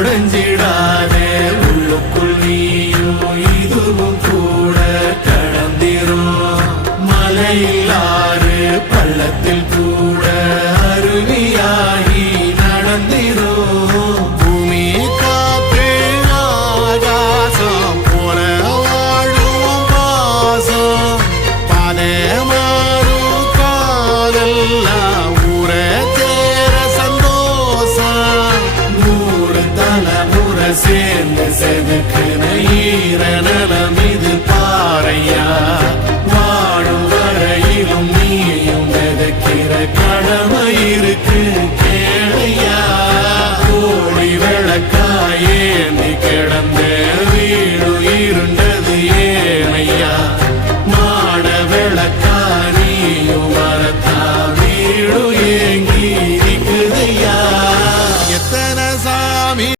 உடைஞ்சிடாதே உள்ளுக்குள் நீயும் இதுவும் கூட கடந்திரும் மலையிலாறு பள்ளத்தில் கூட அருவியாகி நடந்திரும் பூமி காற்று ஆகாசம் போல வாழும் பாசம் பாதை மாறும் காதெல்லாம் ஊரை சேர சந்தோஷம் 100 தலைமுறை சேர்ந்து செதுக்குன ஈர நலம் இது பாறையா